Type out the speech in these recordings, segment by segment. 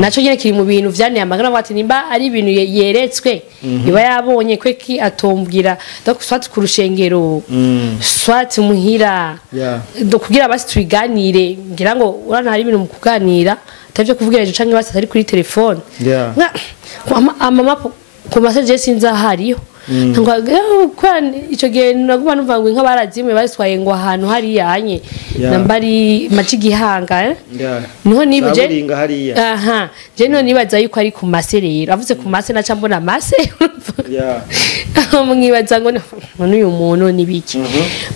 naco nyene kiri mu bintu vyane amagana bati nimba ari ibintu yeretswe iba yabonye kweki atombwira donc soit ku rushengero soit muhira kugira basi twiganire ngira ngo urana hari ibintu mu kuganira atavyo kuvugira ejo canke basi ari kuri telefone mama ku message sinza hariyo ngo kwa ico gihe naguma numva ngo inka barazimwe baswaye ngo ahantu hari yanye nambari macigihanga niho nibuje aha je no nibaza yuko ari ku maserero avuze ku mase naca mbona mase mwibaza ngo n'uyu muntu nibiki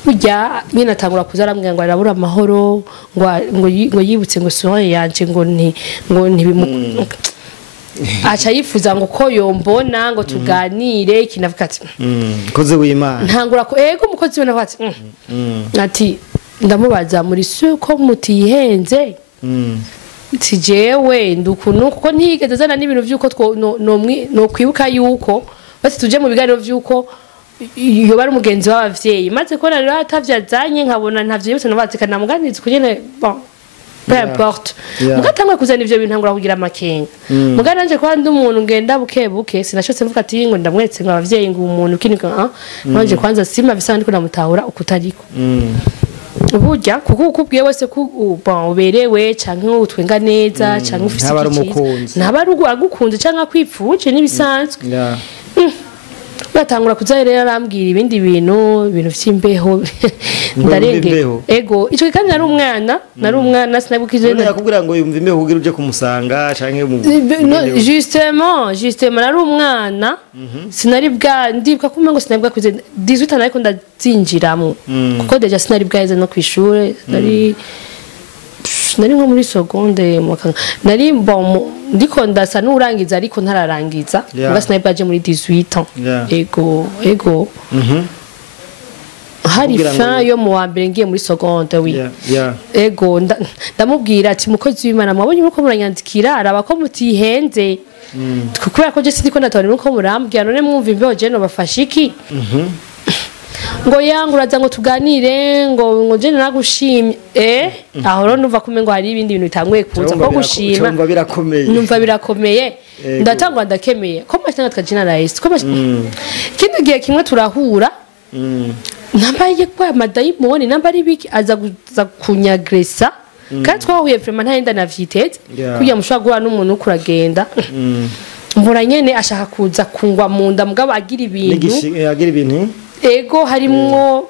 burya nyine atangura kuzaramwe ngo arabura amahoro ngo yibutse ngo soye yanje ngo ntibimu acha yifuza ngo ko yombona ngo tuganire kinavuga ati koze w'Imana ntangura ko ego mukozi we navuga ati ndamubaza muri suko mutihenze tijewe ndukunu kuko ntigeze zana n'ibintu vyuko no kwibuka yuko basi tuje mu biganiro vyuko iyo bari umugenzi w'abavyeyi maze ko rero atavyazanye nkabona ntavyo yose nabatikana muganizi kunyene bon peu importe mugatangwa kuzana ivyo bintu ntangura kugira amakenga mugana nanje kwa ndi umuntu ngenda bukebuke sinashotse mvuga ati ngo ndamwetse ngo abavyeyi ngo umuntu kinika nanje kwanza sima bisa ndiko namutahura ukutariko burya kuko ukubwiye wese ko uberewe canke utwenga neza canke ufise umukunzi ntabari agukunze canke akwipfuje nibisanzwe batangura kuzarera arambwira ibindi bintu vy'imbeho ndarenge ego ico kandi nari umwana sinabukije yakubwira ngo yumva imbeho kugira uje kumusanga canke justement nari umwana sinari bwa ndibwa kumwe ngo sinabwa kuze 18 ariko ndazinjiramo kuko deja sinari bwaheze no kwishure nari nko muri seconde nari ndiko ndasa n'urangiza ariko ntararangiza basi nayo baje muri 18 ans ego hari fin yo mu wambere ngiye muri seconde ego ndamubwira ati mukozi w'Imana mwabonye uko muranyandikira araba ko mutihenze kubera ko je sindiko ndatabona uko murambwira none mwumva imbeho je no bafashiki ngo yanguraza ngo tuganire ngo je nagushimye aho ro numva kume ngo hari ibindi bintu bitanguye kuza ko gushima numva birakomeye ndatangwa ndakemeye ko mashaka twajina rais ko kindi gihe kimwe turahura nambaye kwa madayimoni nambari biki aza kunyagresa kandi twahuye vraiment ntayenda navyiteze kugira mushobora guhura n'umuntu kuragenda mbura nyene ashaka kuza kungwa munda mugabo agira ibintu ego harimwo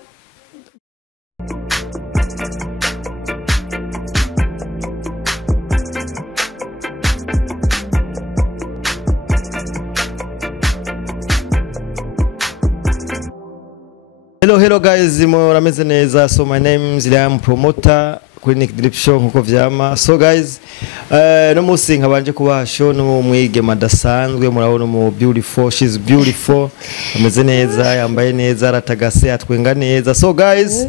Hello guys, murameze neza. So my name is Liam Promoter Clinic Drip Show nkuko vyama. So guys, no musi nkabanje kubaha show no mwige madasanzwe murabona mu beautiful, she's beautiful. Ameze neza, yambaye neza, aratagase, atwenga neza. So guys,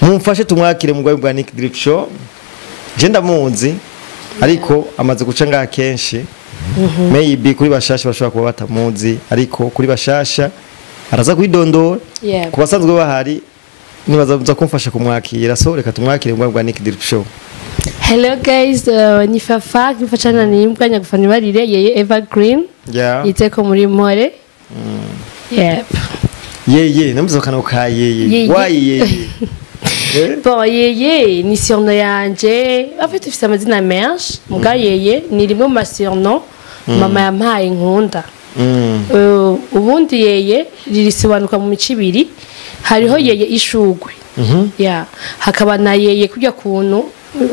mumfashe tumwakire mu bwa Nick Drip Show. Je ndamuzi ariko amaze guca nga kenshi. Maybe kuri bashasha bashobora kuba batamuzi ariko kuri bashasha araza kwidondora kubasanzwe bahari nibaza kumfasha kumwakira. So reka tumwakire mu bwa Nick Drip Show. Hello guys, ni Fafa kifachana ni mbwanya gufanya barire yeye Evergreen yiteko muri more. Yeye namuzo kana ka yeye why yeye bon yeye ni surnom yanje en fait ufite amazina menshi muga yeye ni rimwe mu surnom mama yampaye nkunda. Ubundi yeye ririsobanuka mu mico ibiri hariho yeye ishugwe hakaba na yeye kujya kuntu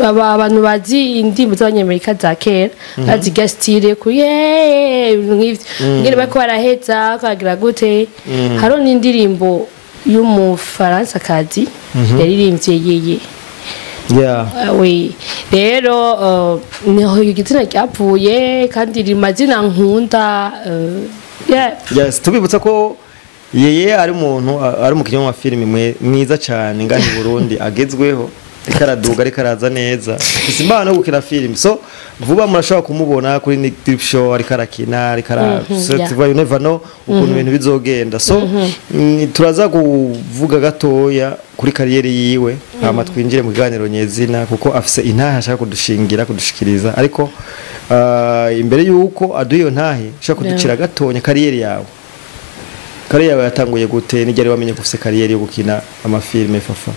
abantu bazi indirimbo z'abanyamerika za kera bazi gastire ku ngene bako baraheza kagira gute haro n'indirimbo y'umufaransa kazi yaririmbye yeye rero niho igitsina cyavuye kandi rimazina nkunda tubibutsa ko yeye ari umuntu ari umukinnyi wa filime mwiza cyane ngahi Burundi agezweho ikaraduga rikaraza neza simba no gukina film. So vuba murashobora kumubona kuri Nick Drip Show ari karakina ari karasetiva you never know ukuntu ibintu bizogenda. So turaza kuvuga gatoya kuri kariyeri yiwe hama twinjire mu kiganiro nyezina kuko afise intahe ashaka kudushingira kudushikiriza ariko imbere yuko aduyo ntahe ushaka kuducira gatonya kariyeri yawe yatanguye gute nigere wamenye ko ufite kariyeri yo gukina amafilme Fafa?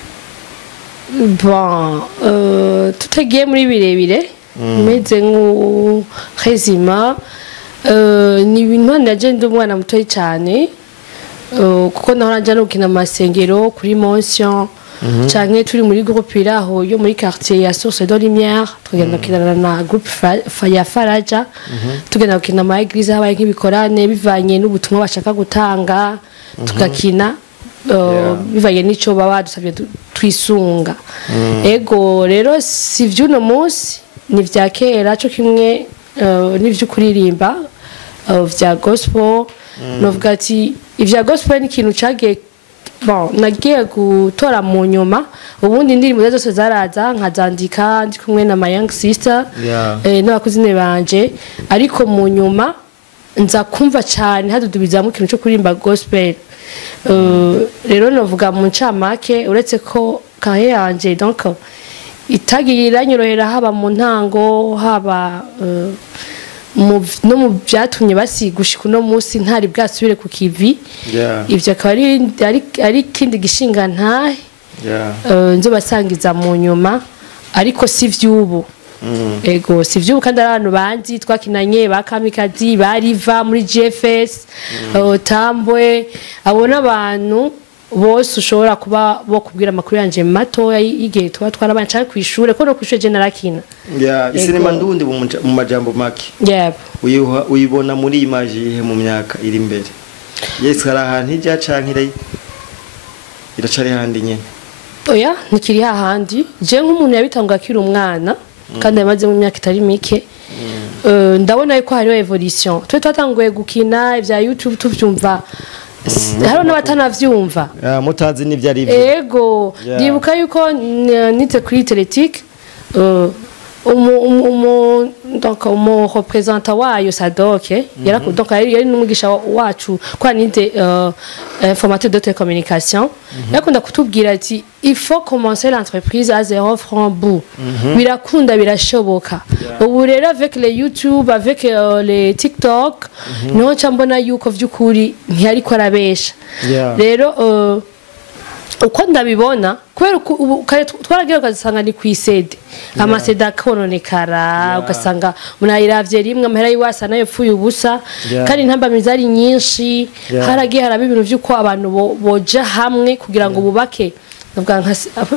Bon, tutagiye muri birebire meze nk'uzima ni ibintu ndagenda umwana mutoyi cyane kuko naho najya no gukina amasengero kuri Mention canke turi muri groupe iraho yo muri quartier ya Source de Lumière tugenda kinana na groupe ya Faraja tugenda gukina ama église habaye nk'ibikorane bivanye n'ubutumwa bashaka gutanga tugakina bivanye n'ico baba dusabye twisunga ego rero si vyuno munsi ni vya kera cyo kimwe n'ivyo kuririmba vya gospel novuga ati ivya gospel ni ikintu cage bon nagiye gutora mu nyuma ubundi indirimbo zose zaraza nkazandika ndi kumwe na my young sister n'abakuzine banje ariko mu nyuma nza kumva cyane hadudubizamo ikintu cyo kuririmba gospel rero novuga mu ncamake uretse ko kahe yanje donc itagirira nyorohera haba mu ntango haba no mu byatumye basigushika no munsi ntari bwasubire ku kivi ivyo akaba ari kindi gishinga ntahe nzo basangiza mu nyuma ariko si vyubu ego si vyubu kandi abantu banzi twakinanye bakamikazi bariva muri GFS tambwe abona abantu bose ushobora kuba bo kubwira amakuru yanje mato igihe twarabanye cyane ku ishure ko no ku ishure je narakina isinema ndundi mu majambo make uyibona muri image ihe mu myaka iri imbere yes hari ahantu ijya cankire iracari handi nyene oya nikiri hahandi je nk'umuntu yabitanga akiri umwana kandi yamaze mu myaka itari mike ndabona yuko hariho evolution twe twatanguye gukina ivya YouTube tuvyumva haro n'abatanavyumva mutazi n'ivyo ari byo ego ndibuka yuko nite kuri teletique donc mon représentant wayo Sadoke donc yari n'umugisha wacu kwa nite informateur de télécommunication yakunda kutubwira ati il faut commencer l'entreprise à 0 francs bout birakunda birashoboka ubu rero avec les YouTube avec les TikTok no cyambona yuko vyukuri ntiyari ko arabesha rero uko ndabibona kubera twaragira ugasanga ni kwisede amaseda kononekara ugasanga munayiravye rimwe amahera yiwasa nayo pfuye ubusa kandi ntambamizi ari nyinshi haragiye haraba ibintu vyuko abantu boja hamwe kugira ngo bubake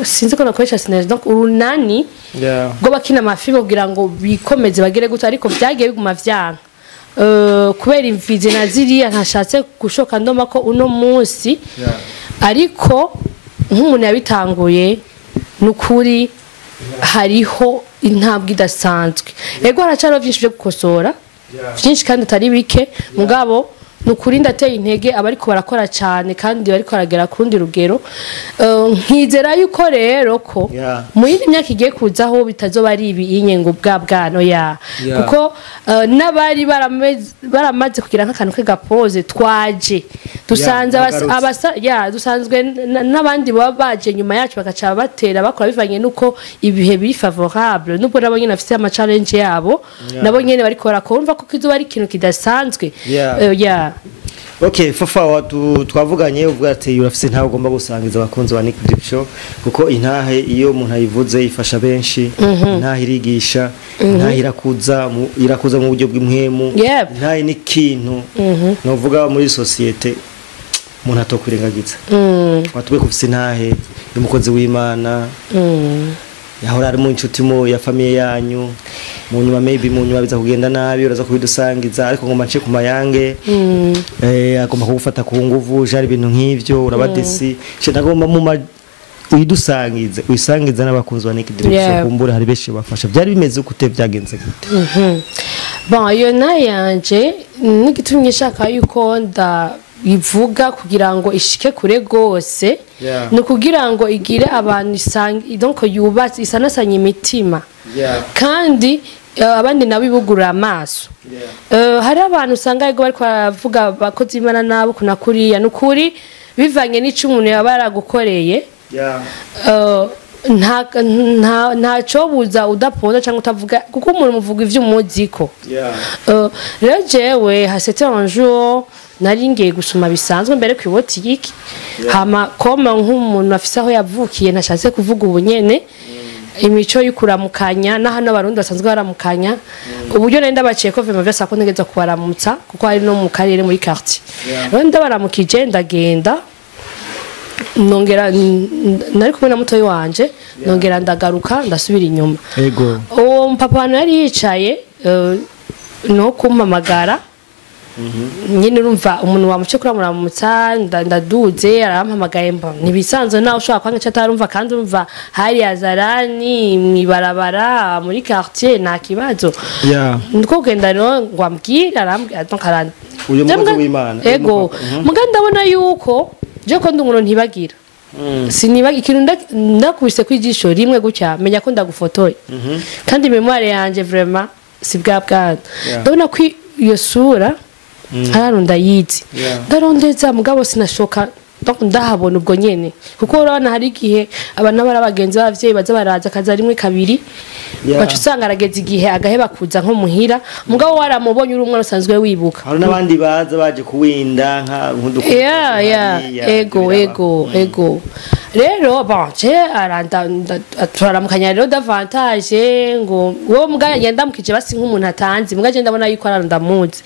sinzi ko nakoresha synergie donc urunani go bakina amafilme kugira ngo bikomeze bagere guto ariko vyagiye biguma vyanka kubera imvizi naziriya ntashatse gushoka ndoma ko uno munsi ariko nk'umuntu yabitanguye nukuri hariho intambwe idasanzwe ego haracaro byinshi byo gukosora byinshi kandi atari bike mugabo nukuri ndateye intege abariko barakora cyane kandi bariko baragera ku rundi rugero nkizera yuko rero ko mu yindi myaka igiye kuzaho bitazoba ari ibinyengo bwano kuko nabari baramaze kugira nk'akantu k'agapoze twaje dusanze dusanzwe n'abandi baba baje nyuma yacu bagaca batera bakora bivanye nuko ibihe biri favorable nubwo nabo nyene afite ama challenge yabo nabo nyene bariko barakora ko kizoba ari ikintu kidasanzwe Okay, Fafa watu twavuganye uvuga ati urafise ntaho ugomba gusangiza abakunzi ba Nick Drip Show kuko intahe iyo umuntu ayivuze ifasha benshi intahe irigisha intahe irakuza mu buryo bw'imwemu intahe ni kintu novuga muri societe umuntu atokwirengagiza watubwe kufise intahe y'umukozi w'Imana yahora ari mu inshuti mo ya famille yanyu mu nyuma maybe mu nyuma biza kugenda nabi uraza kubidusangiza ariko ngomba nce ku mayange agomba kugufata ku nguvu jari ibintu nk'ivyo urabadesi cyo nagomba mu uyisangiza n'abakunzi wa Nick Drip Show kumbura hari beshi bafasha byari bimeze gute byagenze gute bon iyo nayanje nigitumye shaka yuko ivuga kugira ngo ishike kure gose no kugira ngo igire abantu isangi donc yubatse isanasanye imitima kandi abandi nabi bugura amaso hari abantu usanga yego bariko baravuga bakoze Imana nabo kunakuriya nukuri bivanye n'icumuntu yabara gukoreye nta cobuza udaponda cyangwa utavuga kuko umuntu muvuga ivyo umuziko rero jewe hasete un jour nari ngiye gusuma bisanzwe mbere ku botiki hama koma nk'umuntu afise aho yavukiye nashatse kuvuga ubunyene imico y'ikuramukanya na hano abarundi basanzwe baramukanya uburyo nenda baciye ko vema vyose ko ntegeza kubaramutsa kuko hari no mu karere muri quartier rero ndabaramukije ndagenda nongera nari kumwe na mutoyi wanje nongera ndagaruka ndasubira inyuma yego papa wano yari yicaye no kumpamagara nyine urumva umuntu wamuce kuri muramutsa ndaduze arampamagaye mba nibisanzwe nawe ushaka kwanga cyatarumva kandi urumva hari azarani mwibarabara muri quartier nta kibazo ndiko genda rero ngo ambwira arambwira donc arandi uyu mukozi w'Imana yego muganda ndabona yuko je ko ndumuno ntibagira sinibaga ikintu ndakubise kwijisho rimwe gutya menya ko ndagufotoye kandi memoire yanje vraiment si bwabwana ndabona ko iyo sura hararunda yizi ndarondeza mugabo sinashoka ndahabona ubwo nyene kuko urabona hari igihe abana barabagenzi bavyeyi baza baraza kaza rimwe kabiri bacu usanga arageze igihe agaheba kuza nko muhira mugabo waramubonye uri umwana usanzwe wibuka hari nabandi baza baje kuwinda nk'uduko ego rero banje turaramukanya rero davantage ngo wowe mugaya yenda mukije basi nk'umuntu atanzi mugaje ndabona yuko ararunda muzi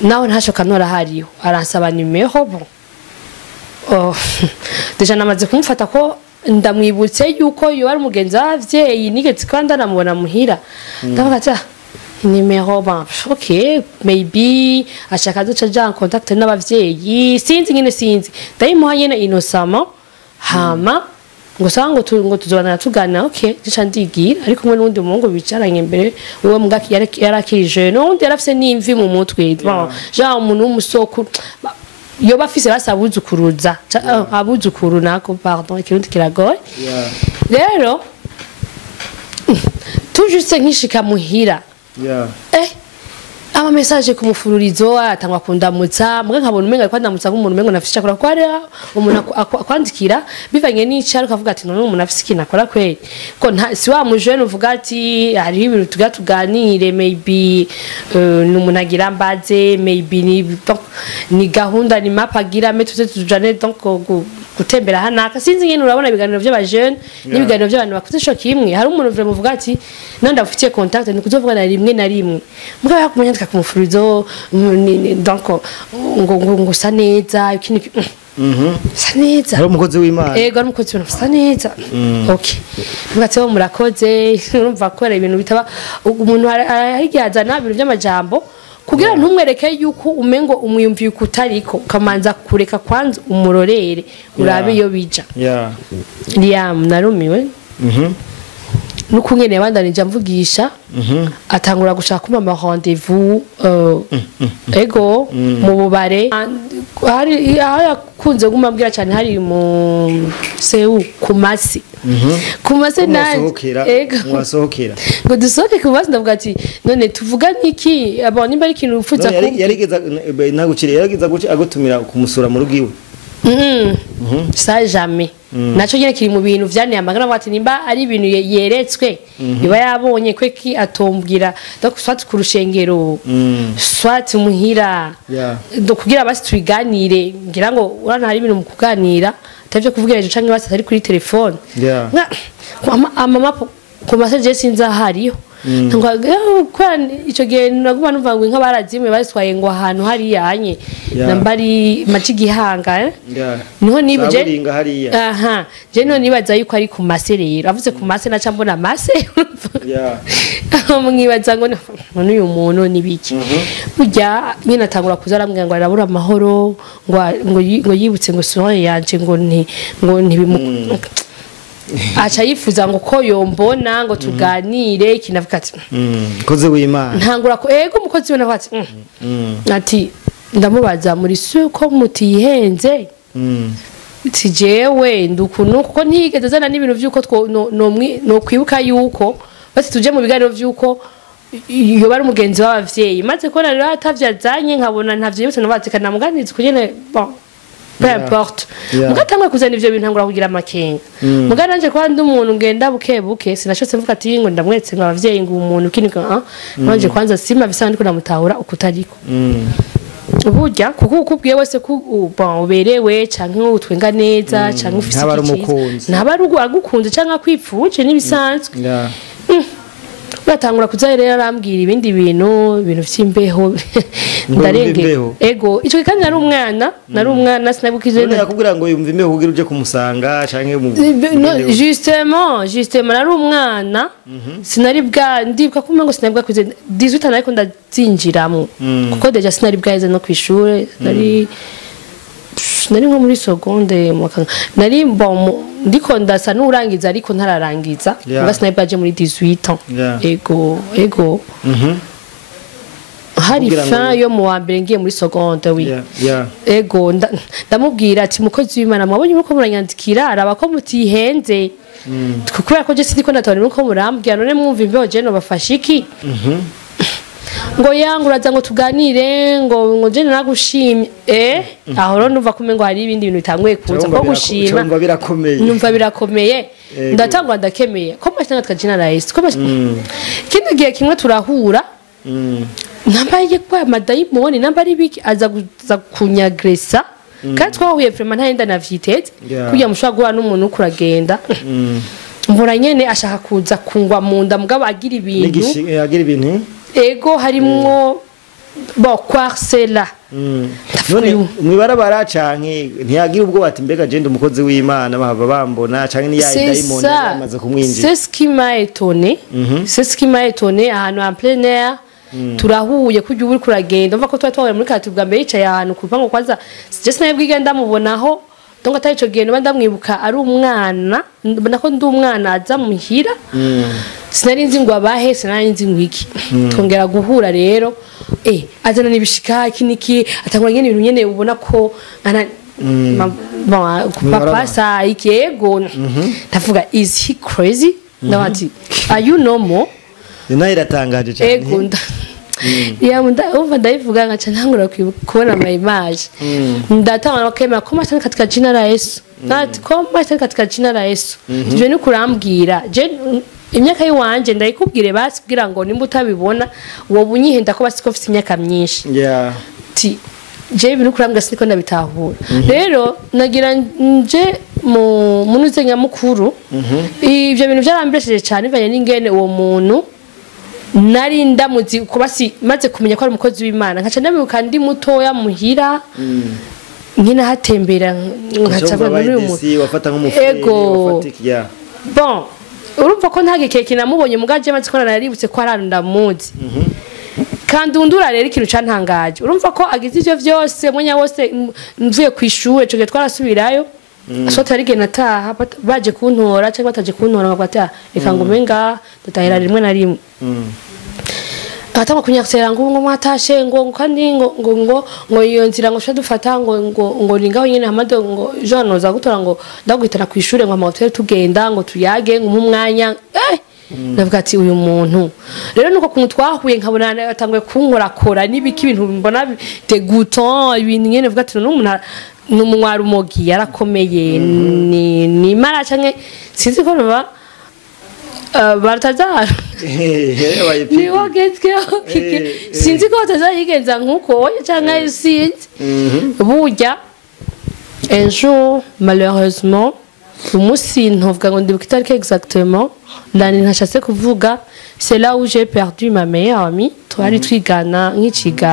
naho ntashoka ntora hariyo aransaba nimero deja namaze kumufata ko ndamwibutse yuko yo ari umugenzi w'abavyeyi nigeze kandi anamubona muhira ndavuga ati nimero okay maybe ashaka duca en contact n'abavyeyi sinzi ndayimuha nyene inosama hama ngo sanga ngo tuzobana tugana okay gica ndigira ariko kumwe n'undi muhungu bicaranye imbere uwo mugaki yarakirije n'undi yarafise n'imvi mu mutwe ja umuntu w'umusoko yo bafise basabuzukuruza abuzukuru nako pardon ikirundi kiragoye rero tujuse nkishika muhira ama message ku mufururizo atangwa kundamutsa muga nkabona umenga ko ndamutsa nk'umuntu umengo nafise cyakora ko ari umuntu akwandikira bivanye n'icaro kavuga ati none umuntu afise ikintu akora kweli ko si wa mujene uvuga ati hari ibintu tuganire maybe n'umuntu agira mbaze maybe ni gahunda ni map agira metute tujane donc gutembera hanaka sinzi nyene urabona ibiganiro by'abajene n'ibiganiro by'abantu bakuze sho kimwe hari umuntu vraiment uvuga ati none ndafitiye contact ni kuzovuga na rimwe na rimwe muga yakumenya kumufurizo donc ngo sa neza ikindi sa neza ari umukozi w'Imana yego ari umukozi w'Imana sa neza okay mugatse bo murakoze urumva ko ibintu bitaba umuntu arigihazana ibintu by'amajambo kugira ntumwereke yuko umengo umuyumviye kutariko kamanza kureka kwanza umurorere urabe yo bija narumiwe nukunyene yabandanije mvugisha atangura gushaka kuma rendez-vous ego mu bubare hari yakunze gumambwira cyane hari mu seu kumasi kumase nani ego mwasohokera ngo dusohoke kumasi ndavuga ati none tuvuga niki abo nimba ari ikintu upfuza yarigeza nagucire yarigeza guce agutumira kumusura mu rugiwe ça jamais naco nyene kiri mu bintu vyane amagana bati nimba ari ibintu yeretswe biba yabonye kweki atombwira donc soit ku rushengero soit muhira kugira basi twiganire ngira ngo urana hari ibintu mu kuganira tavyo kuvugira ejo canke basi atari kuri telefone mama ku message sinza hariyo kwa ico gihe naguma numva ngo inka barazimwe baswaye ngo ahantu hari yanye nambari macigihanga niho nibuje je no nibaza yuko ari ku maserero avuze ku mase naca mbona mase mwibaza ngo none uyu muntu nibiki burya nyine atangura kuzarambwira ngo arabura amahoro ngo yibutse ngo soye yanje ngo ntibimu acha yifuza ngo ko yombona ngo tuganire ikinavuga ati koze w'Imana ntangura ko ego mukozi we navuga ati ndamubaza muri suko mutihenze tijewe ndukuno kuko ntigeze zana n'ibintu vyuko no kwibuka yuko bati tuje mu biganiro vyuko iyo bari umugenzi w'abavyeyi maze ko rero atavyazanye nkabona ntavyo yose nabatikana muganize kugene bon peu importe mugatangwe kuzana ivyo bintu ntangura kugira amakenga muga nanje kwa ndi umuntu ngenda buke sinashotse mvuga ati ngo ndamwetse ngo abavyeyi ngo umuntu kinika nanje kwanza sima bisanga ndiko namutahura ukutariko burya kuko ukubwiye wese ko uberewe canke utwenga neza canke ufise ikiza ntabarugu agukunze canke akwipfuje nibisanzwe batangura kuzarera arambwira ibindi bintu vy'imbeho ndarenge ego ico kandi nari umwana sinabukize yakubwira ngo yumva imbeho kugira uje kumusanga canke justement nari umwana sinari bwa ndibuka ko ngo sinari bwa kuze 18 ariko ndazinjiramo kuko deja sinari bwaheze no kwishure nari nko muri seconde nari ndiko ndasa nurangiza ariko ntararangiza nga sinari baje muri 18 ans ego hari fin yo mu wa mbere ngiye muri seconde ego ndamubwira ati mukozi w'Imana mwabonye uko muranyandikira araba ko mutihenze kubera ko je sindiko ndatabona uko murambwira none mwumva imbeho je no bafashiki ngo yanguraza ngo tuganire ngo je nagushimye aho ro numva kume ngo hari ibindi bintu bitanguye kuza ko gushima numva birakomeye ndatangwa ndakemeye ko mashanga tukajina rais ko kindi gihe kimwe turahura nambaye kwa madayimoni nambari biki aza kunyagresa kandi twahuye vraiment ntayenda navyiteze kuya mushobora guhura n'umuntu kuragenda mbura nyene ashaka kuza kungwa munda mugabo agira ibintu ego harimwo kwarsela none mwibarabara canke ntiyagira ubwo bati mbega je ndi umukozi w'Imana bahava bambona canke ni yayidayimoni yamaze kumwinjira c'est ce qui m'a étonné ahantu en plein air turahuye kujya uri kuragenda mva ko twaye muri kati bwa mbere yicaye ahantu kuvango kwanza je sinabwiga ndamubonaho donc atari ico gihe niba ndamwibuka ari umwana nako ndi umwana aza muhira sinari nzi ngo abahe sinari nzi ngwiki twongera guhura rero azana nibishika kiniki atangura nyene ibintu nyene ubona ko ana papa sa ikego ndavuga is he crazy ndabati are you normal Nina iratangaje cyane ego uva ndayivuga ngaca ntangura kubona ama image ndatanga bakemera ko mashaka katika jina la Yesu nati ko mashaka katika jina la Yesu je ni kurambwira je imyaka yiwanje ndayikubwire basi kugira ngo nimba utabibona wo bunyihenda ko basi ko ufite imyaka myinshi ti je ibintu kurambwira siniko ndabitahura rero nagira nje mu munuze nyamukuru ivyo bintu byarambesheje cyane bivanye n'ingene uwo muntu nari ndamuzi kubasi maze kumenya ko ari umukozi w'Imana nkaca ndabibuka ndi mutoya muhira nkina hatembera nkacabwa muri uyu muntu wafata nk'umufere wafatikya bon urumva ko ntagekeke namubonye mugaje maze ko naributse ko ari ndamuzi kandi undura rero ikintu cantangaje urumva ko agize ivyo vyose mwanya wose mvuye kwishure cyo twarasubirayo asota ari genataha baje kuntora cyangwa bataje kuntora ngabata reka ngumenga tutahira rimwe na rimwe atama kunyaksera ngo mwatashe ngo kandi ngo iyo nzira ngo shadufata ngo ningaho nyene hamado ngo Jean za gutora ngo ndaguhitana kwishure ngo amahotel tugenda ngo tuyage ngo umwanya navuga ati uyu muntu rero nuko kumutwahuye nkabona atangwe kunkorakora nibiki ibintu mbona dégoûtant ibintu nyene vuga ati n'umuntu n'umwari umogi yarakomeye ni mara canke sinzi ko baba baratazara ni wagetswe sinzi ko batazayigenza nkuko canke sinzi burya un jour malheureusement umusi ntovuga ngo ndibuka itariki exactement ndani ntashatse kuvuga c'est là où j'ai perdu ma meilleure amie twari twigana nkiciga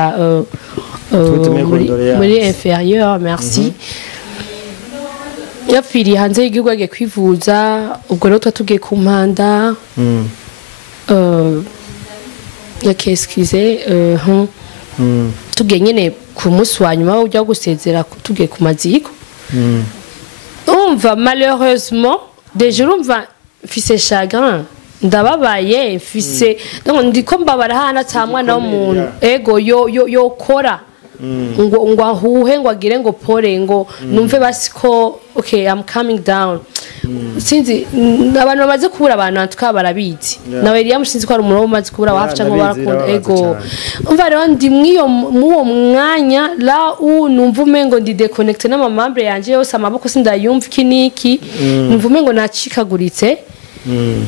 muri inférieur merci yapfiriye hanze y'igihugu agiye kwivuza ubwo rero twatugiye ku mpanda yakeskize tugiye nyene ku munsi wa nyuma ujya gusezera tugiye ku maziko umva malheureusement déjà urumva mfise chagrin ndababaye mfise donc ndiko mbabara hana tamwana w'umuntu ego yo kora ngo ahuhe ngo agire ngo pore ngo numve basi ko okay I'm coming down sinzi abantu bamaze kubura abantu tukabarabizi nawe Eliya mushinzi ko ari umuntu wamaze kubura wafu cyangwa barakunda ego umva rero ndi muwo mwanya la numva umengo ndi deconnecte n'amamambre yanje yose amaboko sindayumva kiniki numva umengo nacikaguritse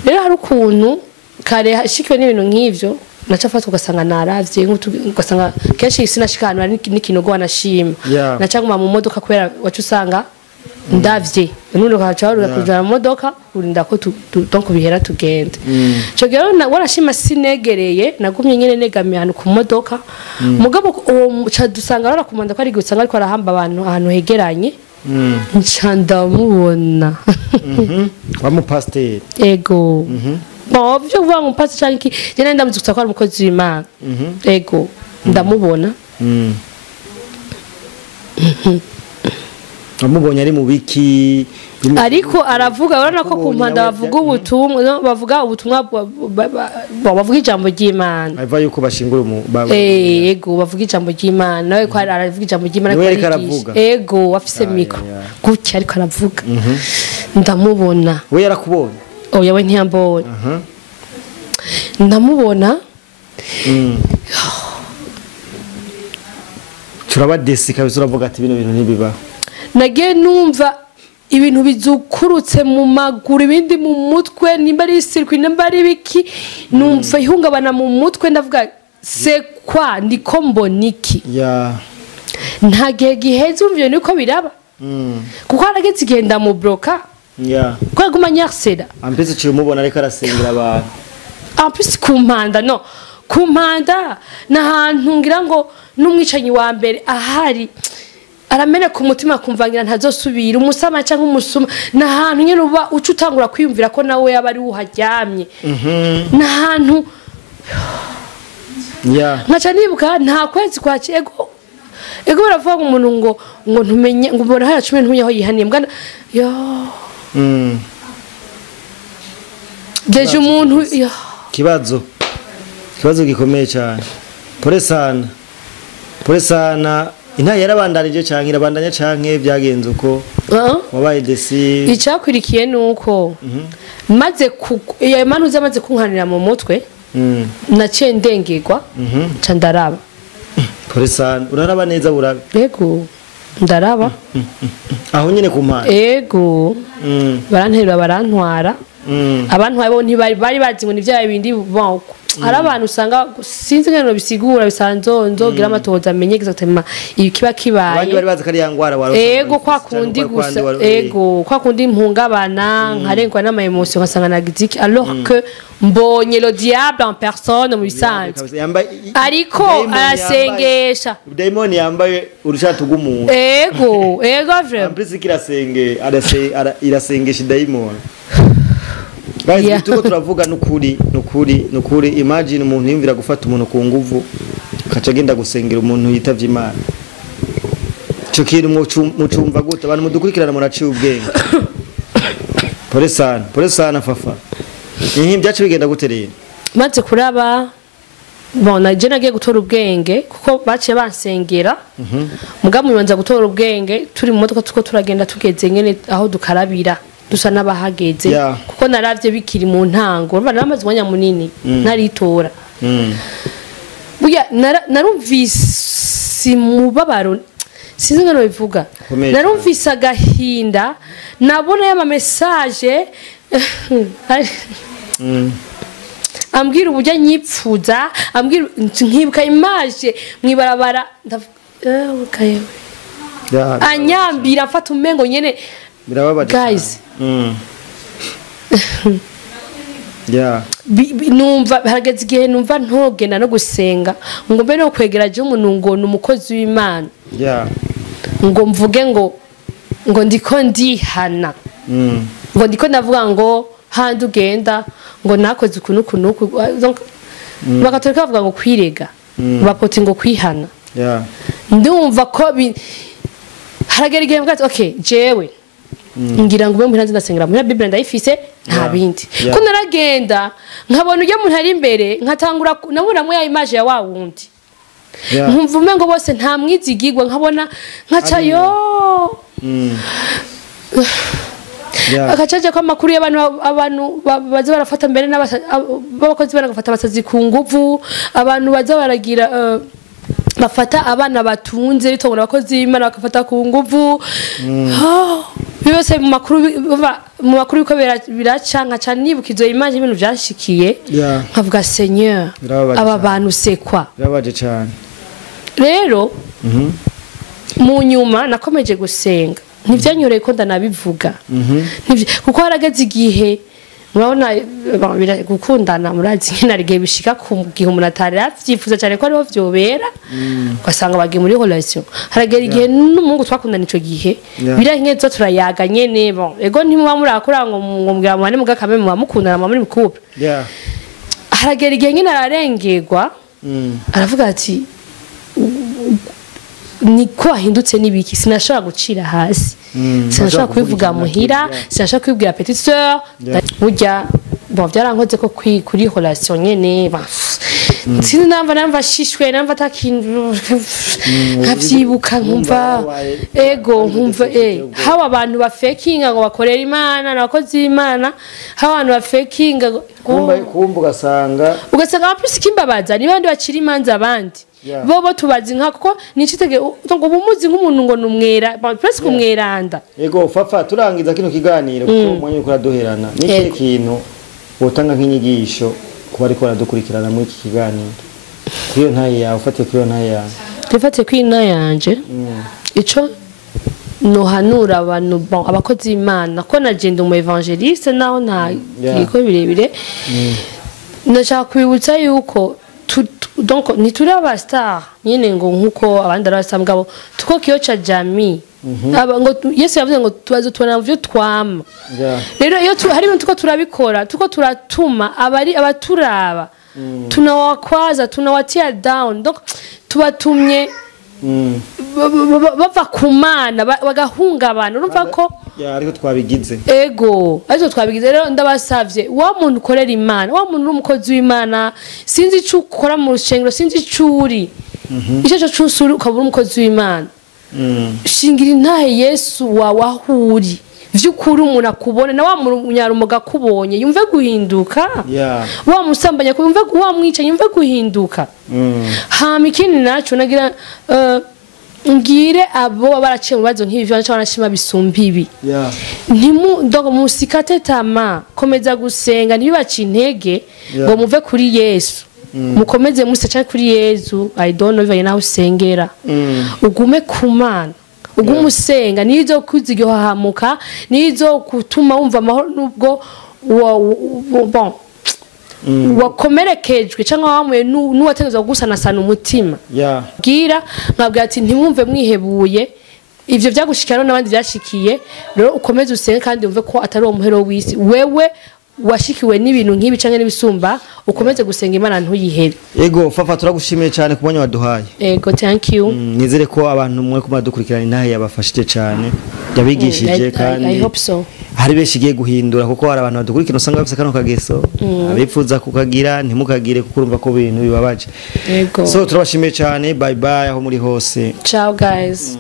rero hari ukuntu kare hashikiwe n'ibintu nk'ivyo nacafatwa ugasanga naravye ugasanga kenshi sinashikana n'ikinogo wanashima nacaguma mu modoka kubera wacu usanga ndavye none ukacaruka kuja mu modoka urinda ko donc bihera tugende cyo gero warashima sinegereye nagumye nyene negamiye hano ku modoka mugabo cha dusanga barakumanda ko ari gusanga ariko arahamba abantu ahantu hegeranye ncandamubona wa mu pasteur ego bo byo vuga mu pasteur cyangwa je nenda muzukutsa ko ari umukozi w'Imana ego ndamubona amubonye ari mu biki ariko aravuga urana ko ku mpanda bavuga ubutumwa bavuga ijambo ry'Imana ava yuko bashingura ego bavuga ijambo ry'Imana nawe ko aravuga ijambo ry'Imana ko ego afise mikro gutya ariko aravuga ndamubona we yarakubonye oya we ntiyambonye ndamubona turabadesi kabisa uravuga ati bino bintu ntibibaho nagiye numva ibintu bizukurutse mu maguru ibindi mu mutwe nimba ari circuit nimba ari biki numva ihungabana mu mutwe ndavuga se kwa ndiko mboniki nta gihe giheze uruvyo niko biraba kuko harageze igenda mu bloka kwa guma nyarseda ampese cyo mubona ariko arasengera abantu ampese kumpanda no kumpanda nahantu ngira ngo n'umwicanyi wa mbere ahari aramene ku mutima kumvangira ntazosubira umusama cyangwa umusuma nahantu nyene uba uca utangura kwiyumvira ko nawe yaba ari uharyamye nahantu nkaca nibuka nta kwezi kwa ego baravuga umuntu ngo ntumenye ngo mbona haya cumi ntumenye aho yihaniye mbwa yo deje umuntu kibazo gikomeye cyane pole sana Intahe yarabandanije canke irabandanya canke byagenze uko wabaye desi icakwirikiye nuko maze Imana zamaze kunkanira mu mutwe naciye ndengerwa ca ndaraba pole sana uraraba neza burabe yego ndaraba aho nyene ku mpande yego baranterura barantwara abantu bo ntibari bazi ngo nivyaye bindi boko hari abantu usanga sinzi ngeno bisigura bisanzonzo gira amatoza amenye exactement ikiba kibaye abandi bari bazi kari yangwara waro ego kwa kundi gusa ego kwa kundi mpungabana nkarengwa n'ama emotion nkasanga nagiziki alors que mbonye le diable en personne mu bisanzwe ariko arasengesha daimon yambaye urushatu rw'umuntu ego vraiment amprise kirasenge irasengesha daimon guys tuko turavuga nukuri imagine umuntu yimvira gufata umuntu ku nguvu kaca genda gusengera umuntu yitavye Imana cyo kintu mucumva gute abantu mudukurikirana muraciye ubwenge pole sana Fafa byacu bigenda guterera maze kuraba bona je nagiye gutora ubwenge kuko baciye bansengera mugamu yonza gutora ubwenge turi mu modoka tuko turagenda tugeze nyene aho dukarabira dusa n'abahageze kuko naravye bikiri mu ntango naramaze umwanya munini naritora buya narumvise mubabaro sinzi ngano bivuga narumvise agahinda nabona y'ama message ambwira uburyo nyipfuza ambwira nkibuka image mwibarabara ndavuga anyambira mfata umengo nyene guys numva harageze igihe numva ntogenda no gusenga ngo mbe no kwegeraje umuntu ngo numukozi w'Imana ngo mvuge ngo ndiko ndihana ngo ndiko ndavuga ngo handi ugenda ngo nakoze ukuntu bakatoreka bavuga ngo kwirega bapoti ngo kwihana ndumva ko haragera igihe mvuga okay jewe ngira ngo mbe ndasengera muri Bible ndayifise nta bindi ko naragenda nkabona ujye muntu ari imbere nkatangura nabura mu ya image ya wa wundi nkumva umengo bose nta mwizigirwa nkabona nkaca yo akacaje ko amakuru y'abantu baza barafata mbere n'abakozi baragafata abasazi ku nguvu abantu baza baragira bafata abana batunze bitongora abakozi b'Imana bakafata ku nguvu byose mu makuru biko biracanga cyane nibukizo image ibintu byashikiye nkavuga Seigneur aba bantu sekwa birabaje cyane rero mu nyuma nakomeje gusenga ntivyanyoreye ko ndanabivuga kuko harageze igihe murabona gukundana murazi nkina rigiye bishika ku gihe umuntu atari avyifuza cyane ko ariho vyobera ugasanga bagiye muri relation haragera igihe n'umungu twakundana ico gihe birankezo turayaga nyene bon ego ntimuba murakura ngo mbwira mwane mugakame mu mukundana muri couple haragera igihe nyine ararengerwa aravuga ati niko ahindutse nibiki sinashaka gucira hasi sinashaka kubivuga muhira sinashaka kwibwira petite sœur burya bon byarankoze ko kuri relation nyene sinamva shishwe namva takintu nkavyibuka nkumva ego nkumva hawa abantu ba fakinga ngo bakorera Imana nabakozi Imana hawa abantu ba fakinga kumba ugasanga apisi kimbabaza nibandi bacira imanza abandi bobo tubazi nka kuko nicitege ngo bumuzi nk'umuntu ngo numwera presque umweranda yego Fafa turangiza kino kiganiro kuko mwenye kuradoherana niki kintu wotanga nk'inyigisho kuba ariko baradukurikirana muri iki kiganiro kwiyo ntaye yawe ufate kwiyo ntaye yawe dufate kwina yanje ico no hanura abantu abakozi Imana ko nagenda mu evangeliste naho nta kiko birebire nashaka kwibutsa yuko donc ni turi abastar nyene ngo nkuko abandi arasambwa tuko kiyo cha jamii ngo Yesu yavuze ngo tubazo tubona byo twama rero iyo hari ibintu tuko turabikora tuko turatuma abari abaturaba tunawakwaza tunawatia down donc tubatumye bava kumana bagahungabana urumva ko ariko twabigize ariko twabigize rero ndabasavye wa muntu ukorera Imana wa muntu n'umukozi w'Imana sinzi ico ukora mu rushengero sinzi icuri ico cyusuri ukabura umukozi w'Imana shingira intahe Yesu wahuri vyukuri umuntu akubona na wa munyarumoga kubonye yumve guhinduka wa musambanya ko yumve wa mwica yumve guhinduka hama ikindi naco nagira ngire abo baraciye mu bazo nk'ibyo baca banashima bisumba ibi ndogo musikate tama komeza gusenga ntibibaci intege ngo muve kuri Yesu mukomeze musecha kuri Yesu I don't know even naho usengera ugume kumana ugumusenga nizo kuziryo hahamuka nizo kutuma wumva amahoro nubwo bon wakomerekejwe cyangwa wamuye nuwategeza gusanasana umutima gira nkabwa ati ntimwumve mwihebuye ivyo byagushikira n'abandi byashikiye rero ukomeze usenge kandi umve ko atari umuhero w'isi wewe washikiwe n'ibintu nk'ibi canke n'ibisumba ukomeze gusenga Imana ntuyihebe ego Fafa turagushimiye cyane kubonye waduhaye ego thank you nizere ko abantu mwe kumadukurikirana intahe yabafashije cyane yabigishije kandi I hope so hari beshigiye guhindura kuko hari abantu badukurikira usanga bafite kano kageso abifuza kukagira ntimukagire kuko urumva ko ibintu bibabaje ego so turabashimiye cyane bye bye aho muri hose ciao guys